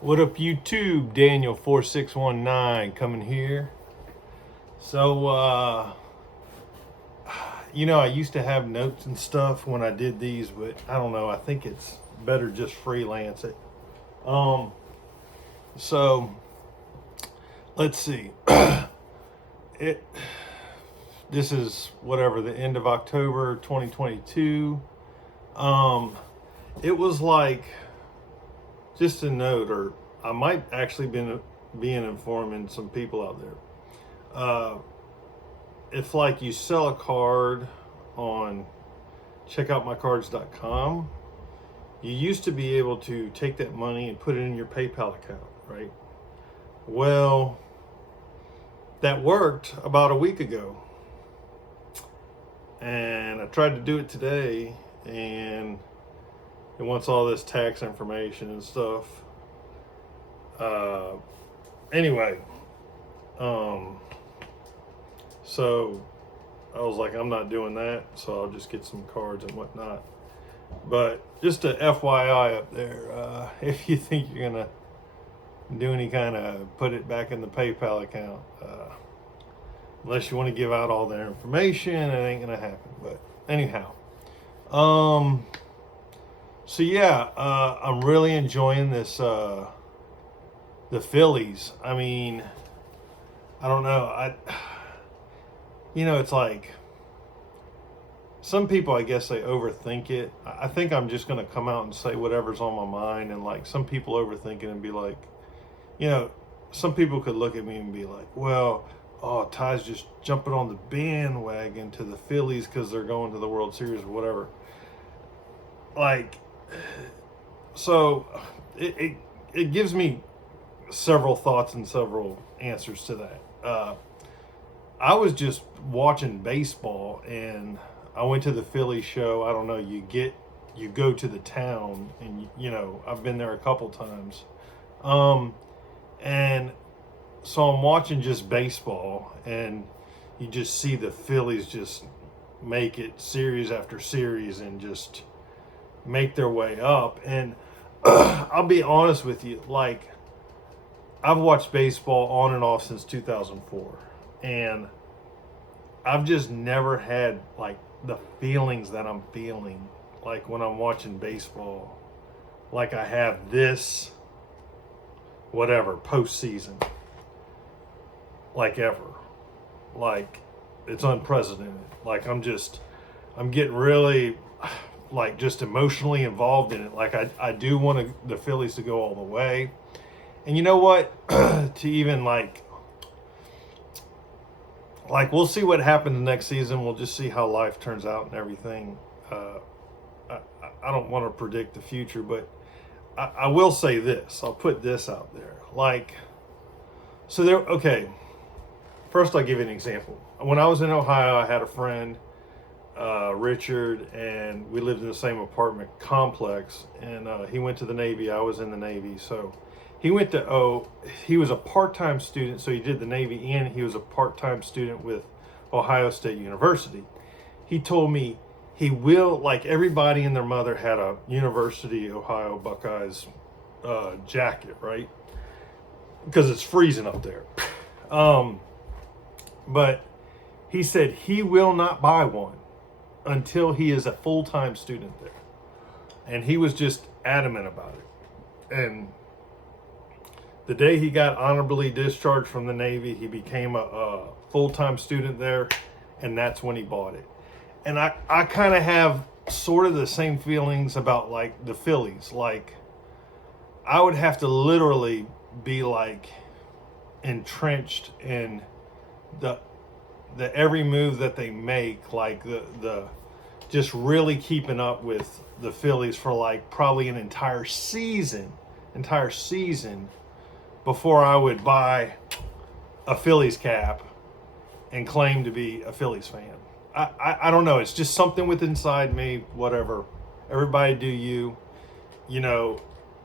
What up, YouTube? Daniel 4619 coming here. So, I used to have notes and stuff when I did these, but I don't know. I think it's better just freelance it. So let's see. This is whatever the end of October 2022. It was like, just a note, or I might actually being informing some people out there. If like you sell a card on checkoutmycards.com, you used to be able to take that money and put it in your PayPal account, right? Well, that worked about a week ago. And I tried to do it today, and it wants all this tax information and stuff. Anyway, so I was like, I'm not doing that, so I'll just get some cards and whatnot. But just a FYI up there, if you think you're gonna do any kind of put it back in the PayPal account, unless you want to give out all their information, it ain't gonna happen. But anyhow, so yeah, I'm really enjoying this, the Phillies. I mean, I don't know. It's like, some people, I guess they overthink it. I think I'm just going to come out and say whatever's on my mind. And like, some people overthink it and be like, some people could look at me and be like, well, oh, Ty's just jumping on the bandwagon to the Phillies because they're going to the World Series or whatever. Like, so it gives me several thoughts and several answers to that. I was just watching baseball, and I went to the Philly show. I don't know, you go to the town, and I've been there a couple times. And so I'm watching just baseball, and you just see the Phillies just make it series after series and just make their way up. And I'll be honest with you, like, I've watched baseball on and off since 2004, and I've just never had like the feelings that I'm feeling like when I'm watching baseball, like I have this whatever postseason, like ever. Like, it's unprecedented. Like, I'm getting really like just emotionally involved in it. Like, I do want the Phillies to go all the way. And you know what? To even like we'll see what happens next season. We'll just see how life turns out and everything. I don't want to predict the future, but I will say this. I'll put this out there. Like, so there, okay. First, I'll give you an example. When I was in Ohio, I had a friend, Richard, and we lived in the same apartment complex. And he went to the Navy. I was in the Navy. So he went to, he was a part-time student. So he did the Navy, and he was a part-time student with Ohio State University. He told me he will, like, everybody and their mother had a University Ohio Buckeyes jacket, right? Because it's freezing up there. But he said he will not buy one until he is a full-time student there. And he was just adamant about it. And the day he got honorably discharged from the Navy, he became a full-time student there, and that's when he bought it. And I kind of have sort of the same feelings about like the Phillies. Like, I would have to literally be like entrenched in the every move that they make, like the just really keeping up with the Phillies for like probably an entire season before I would buy a Phillies cap and claim to be a Phillies fan. I don't know. It's just something with inside me, whatever. Everybody do you.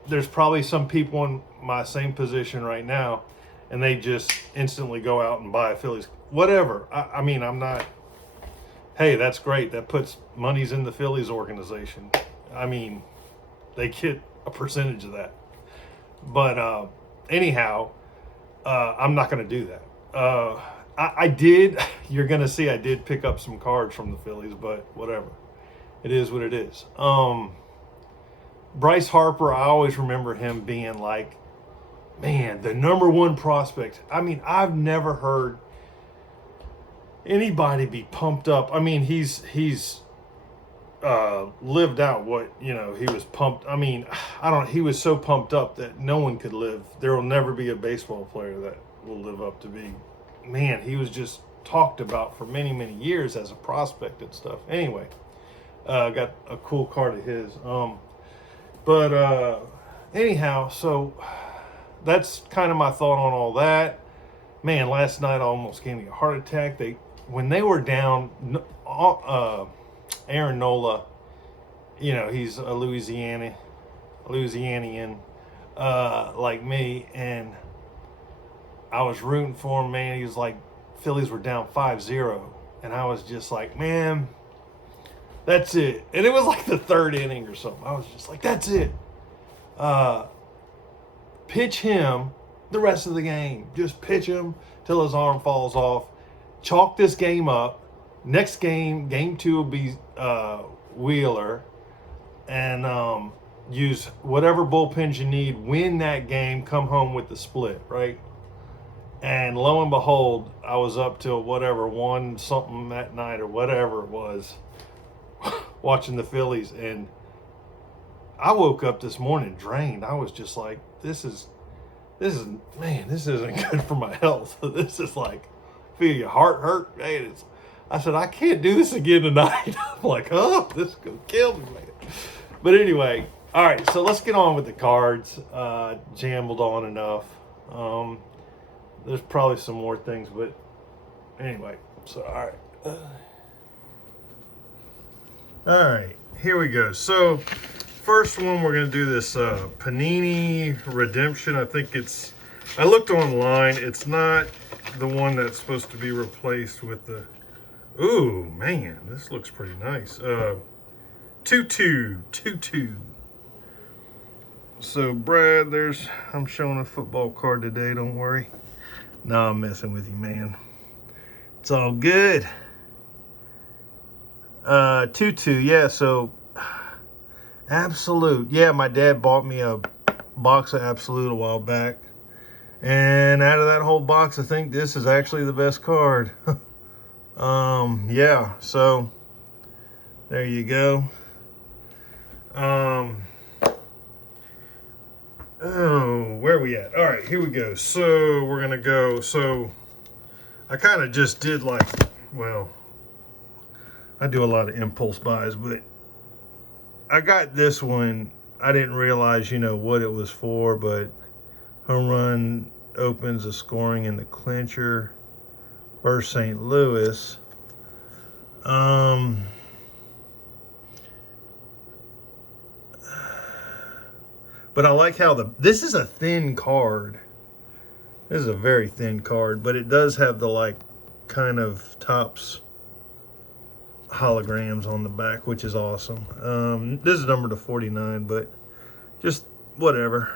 There's probably some people in my same position right now, and they just instantly go out and buy a Phillies, whatever. I mean, I'm not, hey, that's great. That puts monies in the Phillies organization. I mean, they get a percentage of that. But anyhow, I'm not going to do that. I did. You're going to see I did pick up some cards from the Phillies, but whatever. It is what it is. Bryce Harper, I always remember him being like, man, the number one prospect. I mean, I've never heard anybody be pumped up. I mean, he's lived out what, he was pumped. I mean, he was so pumped up that no one could live. There will never be a baseball player that will live up to be. Man, he was just talked about for many, many years as a prospect and stuff. Anyway, got a cool card of his. But anyhow, so that's kind of my thought on all that. Man, last night almost gave me a heart attack. When they were down, Aaron Nola, he's a Louisianian, like me, and I was rooting for him, man. He was like, Phillies were down 5-0, and I was just like, man, that's it. And it was like the third inning or something. I was just like, that's it. Pitch him the rest of the game. Just pitch him till his arm falls off. Chalk this game up. Next game, game 2 will be Wheeler. And use whatever bullpens you need. Win that game. Come home with the split, right? And lo and behold, I was up till whatever, 1 something that night or whatever it was, watching the Phillies. And I woke up this morning drained. I was just like, this isn't good for my health. This is like, feel your heart hurt, man. I said, I can't do this again tonight. I'm like, oh, this is going to kill me, man. But anyway, all right, so let's get on with the cards. Jambled on enough. There's probably some more things, but anyway, so all right. All right, here we go. So first one, we're going to do this Panini Redemption. I looked online. It's not the one that's supposed to be replaced with the, ooh, man, this looks pretty nice. 2-2. So Brad, I'm showing a football card today, don't worry. No, I'm messing with you, man. It's all good. 2-2, yeah, so Absolute. Yeah, my dad bought me a box of Absolute a while back. And out of that whole box, I think this is actually the best card. Yeah, so there you go. Oh, where are we at? All right, here we go. So we're gonna go. So I kind of just did like, well, I do a lot of impulse buys, but I got this one. I didn't realize, what it was for, but home run opens the scoring in the clincher versus St. Louis. But I like how this is a thin card. This is a very thin card, but it does have the kind of Topps holograms on the back, which is awesome. This is numbered to 49, but just whatever.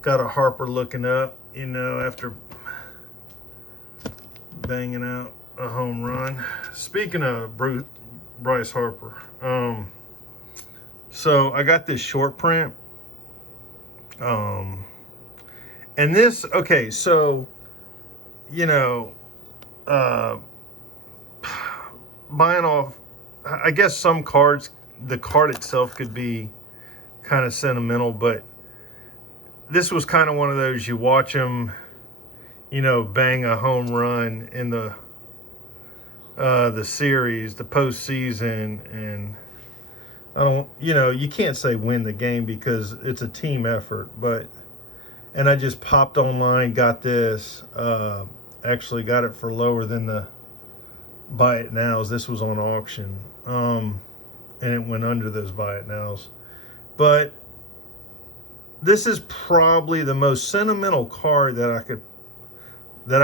Got a Harper looking up, after banging out a home run. Speaking of Bryce Harper, so I got this short print. And this, okay, so, buying off, I guess some cards, the card itself could be kind of sentimental, but this was kind of one of those, you watch them, bang a home run in the series, the postseason, and you can't say win the game because it's a team effort, and I just popped online, got this, actually got it for lower than the buy it nows. This was on auction, and it went under those buy it nows. But this is probably the most sentimental card that I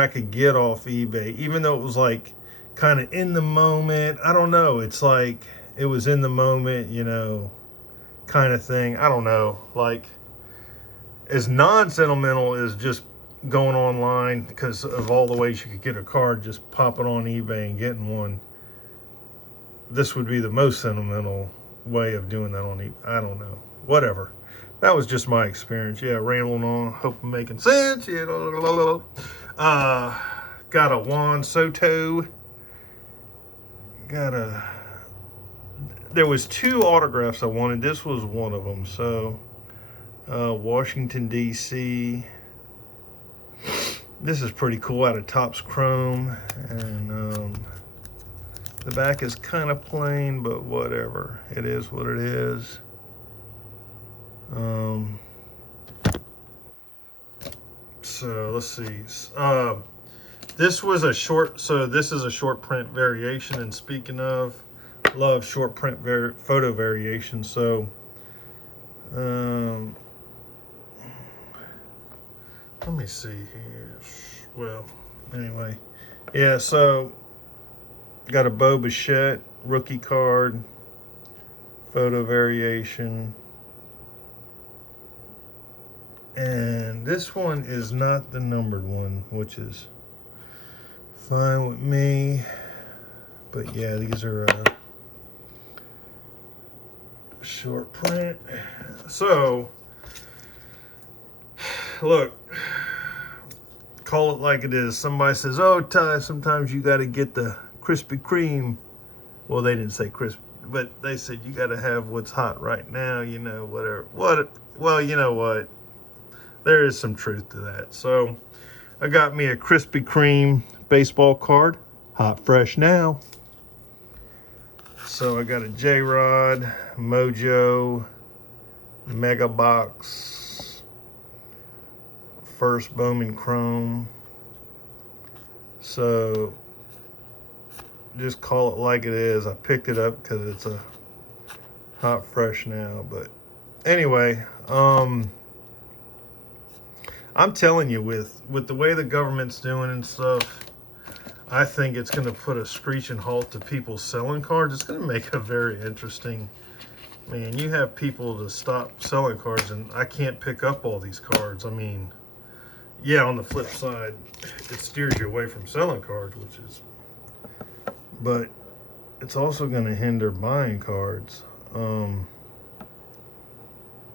could get off eBay, even though it was like kind of in the moment. I don't know. It's like it was in the moment, kind of thing. I don't know. Like, as non-sentimental as just going online because of all the ways you could get a card, just popping on eBay and getting one. This would be the most sentimental way of doing that on eBay. I don't know. Whatever. That was just my experience. Yeah, rambling on. Hope I'm making sense. Yeah. Got a Juan Soto. There was 2 autographs I wanted. This was one of them. So, Washington, D.C. This is pretty cool, out of Topps Chrome. And the back is kind of plain, but whatever. It is what it is. So let's see. This was a short, so this is a short print variation. And speaking of, love short print photo variation. So, let me see here. Well, anyway, yeah. So, got a Bo Bichette rookie card, photo variation. And this one is not the numbered one, which is fine with me. But yeah, these are short print. So, look, call it like it is. Somebody says, oh, Ty, sometimes you got to get the Krispy Kreme. Well, they didn't say crisp, but they said you got to have what's hot right now, you know, whatever. Well, you know what? There is some truth to that. So I got me a Krispy Kreme baseball card, hot fresh now. So I got a J-Rod, Mojo, Mega Box, First Bowman Chrome. So just call it like it is. I picked it up because it's a hot fresh now. But anyway, I'm telling you, with the way the government's doing and stuff, I think it's going to put a screeching halt to people selling cards. It's going to make a very interesting, man, you have people to stop selling cards and I can't pick up all these cards. I mean, yeah, on the flip side, it steers you away from selling cards, which is, but it's also going to hinder buying cards.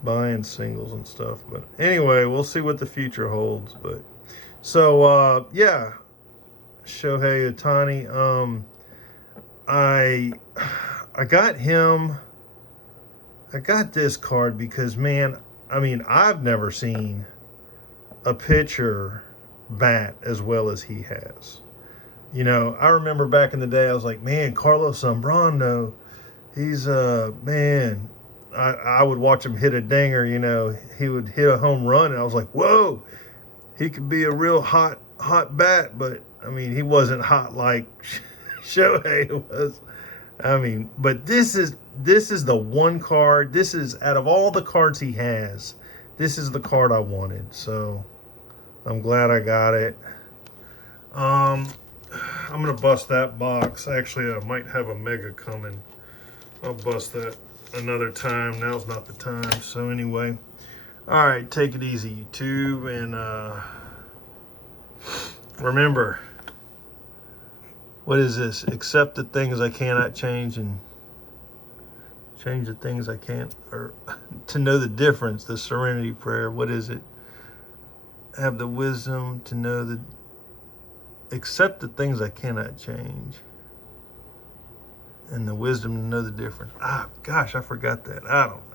Buying singles and stuff. But anyway, we'll see what the future holds. But so yeah, Shohei OHTANI. I got him. I got this card because, man, I mean, I've never seen a pitcher bat as well as he has. You know, I remember back in the day, I was like, man, Carlos Zambrano, he's man, I would watch him hit a dinger, you know, he would hit a home run, and I was like, whoa, he could be a real hot bat. But I mean, he wasn't hot like Shohei was. I mean, but this is the one card. This is, out of all the cards he has, this is the card I wanted. So I'm glad I got it. I'm gonna bust that box. Actually, I might have a mega coming. I'll bust that another time. Now's not the time. So anyway, all right, take it easy, YouTube, and remember, what is this? Accept the things I cannot change and change the things I can't, or to know the difference. The serenity prayer. What is it? Have the wisdom to know the, accept the things I cannot change, and the wisdom to know the difference. Ah, gosh, I forgot that. I don't know.